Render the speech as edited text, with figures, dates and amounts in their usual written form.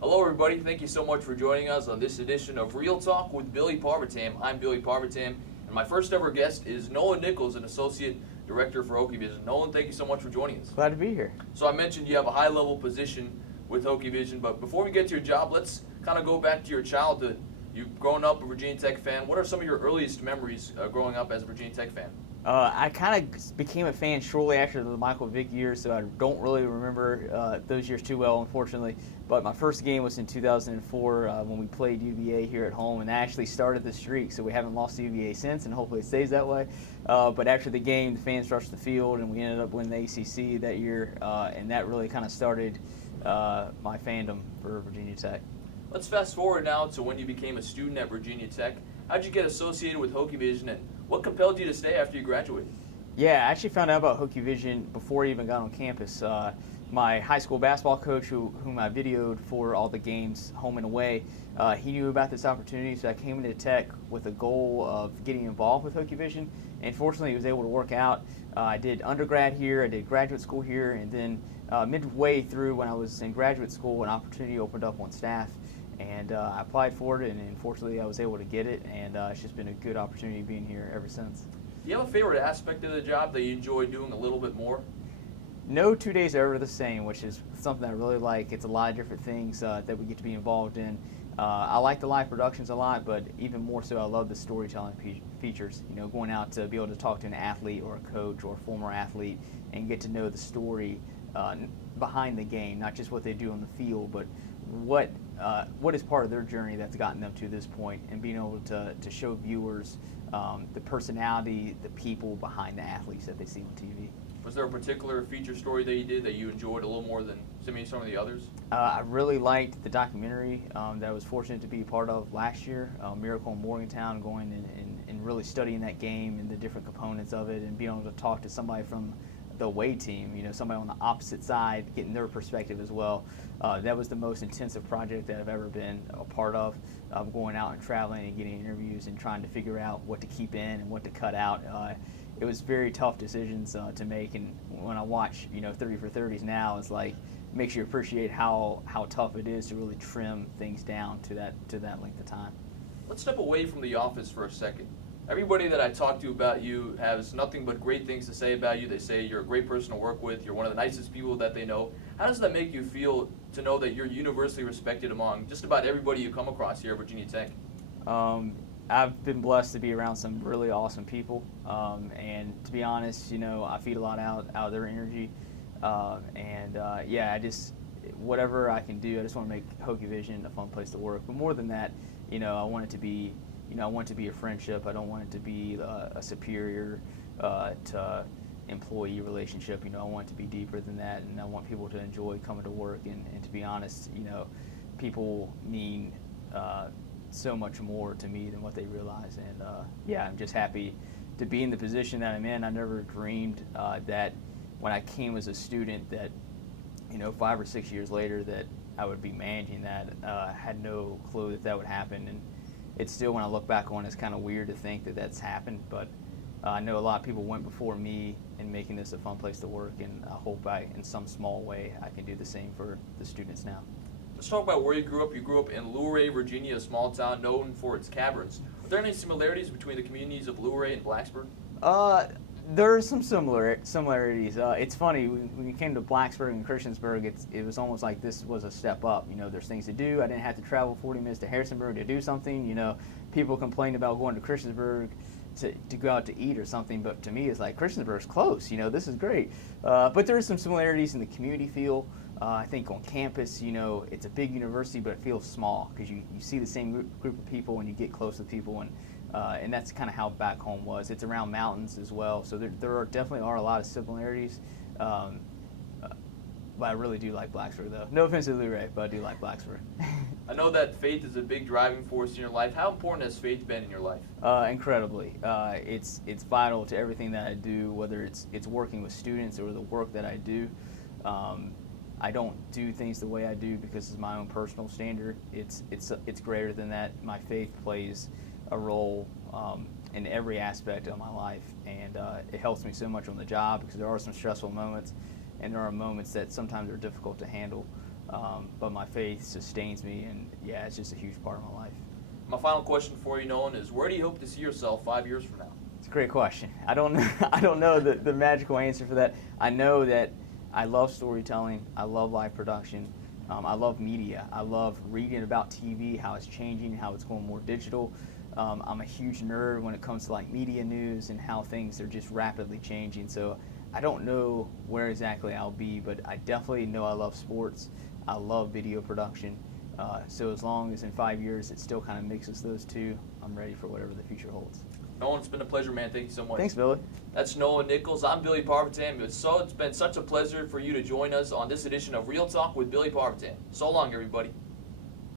Hello, everybody. Thank you so much for joining us on this edition of Real Talk with Billy Parvitam. I'm Billy Parvitam, and my first ever guest is Nolan Nichols, an Associate Director for Hokie Vision. Nolan, thank you so much for joining us. Glad to be here. So I mentioned you have a high-level position with Hokie Vision, but before we get to your job, let's kind of go back to your childhood. You've grown up a Virginia Tech fan. What are some of your earliest memories growing up as a Virginia Tech fan? I kind of became a fan shortly after the Michael Vick years, so I don't really remember those years too well, unfortunately. But my first game was in 2004 when we played UVA here at home, and that actually started the streak. So we haven't lost to UVA since, and hopefully it stays that way. But after the game, the fans rushed the field, and we ended up winning the ACC that year, and that really kind of started my fandom for Virginia Tech. Let's fast forward now to when you became a student at Virginia Tech. How'd you get associated with Hokie Vision, and what compelled you to stay after you graduated? Yeah, I actually found out about Hokie Vision before I even got on campus. My high school basketball coach, whom I videoed for all the games home and away, he knew about this opportunity, so I came into Tech with a goal of getting involved with Hokie Vision, and fortunately it was able to work out. I did undergrad here, I did graduate school here, and then midway through when I was in graduate school, an opportunity opened up on staff, and I applied for it, and unfortunately I was able to get it, and it's just been a good opportunity being here ever since. Do you have a favorite aspect of the job that you enjoy doing a little bit more? No 2 days are ever the same, which is something I really like. It's a lot of different things that we get to be involved in. I like the live productions a lot, but even more so I love the storytelling features. You know, going out to be able to talk to an athlete or a coach or a former athlete and get to know the story behind the game, not just what they do on the field, but what is part of their journey that's gotten them to this point, and being able to show viewers the personality, the people behind the athletes that they see on TV. Was there a particular feature story that you did that you enjoyed a little more than some of the others? I really liked the documentary that I was fortunate to be part of last year, Miracle in Morgantown, going and really studying that game and the different components of it, and being able to talk to somebody from the away team, you know, somebody on the opposite side, getting their perspective as well. That was the most intensive project that I've ever been a part of, going out and traveling and getting interviews and trying to figure out what to keep in and what to cut out. It was very tough decisions to make, and when I watch, 30 for 30s now, it's like makes you appreciate how tough it is to really trim things down to that length of time. Let's step away from the office for a second. Everybody that I talk to about you has nothing but great things to say about you. They say you're a great person to work with. You're one of the nicest people that they know. How does that make you feel to know that you're universally respected among just about everybody you come across here at Virginia Tech? I've been blessed to be around some really awesome people, and to be honest, I feed a lot out of their energy, I just, whatever I can do, I just want to make Hokie Vision a fun place to work. But more than that, I want it to be, I want it to be a friendship. I don't want it to be a superior to employee relationship. I want it to be deeper than that, and I want people to enjoy coming to work. And to be honest, people mean so much more to me than what they realize. And I'm just happy to be in the position that I'm in. I never dreamed that when I came as a student that 5 or 6 years later that I would be managing that. I had no clue that would happen, and it's still, when I look back on it, it's kind of weird to think that that's happened. But I know a lot of people went before me in making this a fun place to work, and I hope in some small way I can do the same for the students now. Let's talk about where you grew up. You grew up in Luray, Virginia, a small town known for its caverns. Are there any similarities between the communities of Luray and Blacksburg? There are some similarities. It's funny, when you came to Blacksburg and Christiansburg, it was almost like this was a step up. There's things to do. I didn't have to travel 40 minutes to Harrisonburg to do something. People complained about going to Christiansburg to go out to eat or something, but to me it's like Christiansburg's close. This is great. But there are some similarities in the community feel. I think on campus, it's a big university, but it feels small because you see the same group of people and you get close to people, and that's kind of how back home was. It's around mountains as well, so there definitely are a lot of similarities. But I really do like Blacksburg, though. No offense to Luray, but I do like Blacksburg. I know that faith is a big driving force in your life. How important has faith been in your life? Incredibly. It's vital to everything that I do, whether it's working with students or the work that I do. I don't do things the way I do because it's my own personal standard. It's greater than that. My faith plays a role in every aspect of my life, and it helps me so much on the job because there are some stressful moments, and there are moments that sometimes are difficult to handle. but my faith sustains me, and yeah, it's just a huge part of my life. My final question for you, Nolan, is where do you hope to see yourself 5 years from now? It's a great question. I don't know, I don't know the magical answer for that. I know that I love storytelling. I love live production. I love media. I love reading about TV, how it's changing, how it's going more digital. I'm a huge nerd when it comes to like media news and how things are just rapidly changing. So I don't know where exactly I'll be, but I definitely know I love sports. I love video production. So as long as in 5 years it still kind of mixes those two, I'm ready for whatever the future holds. Nolan, it's been a pleasure, man. Thank you so much. Thanks, Billy. That's Nolan Nichols. I'm Billy Parvitan. It's been such a pleasure for you to join us on this edition of Real Talk with Billy Parvitan. So long, everybody.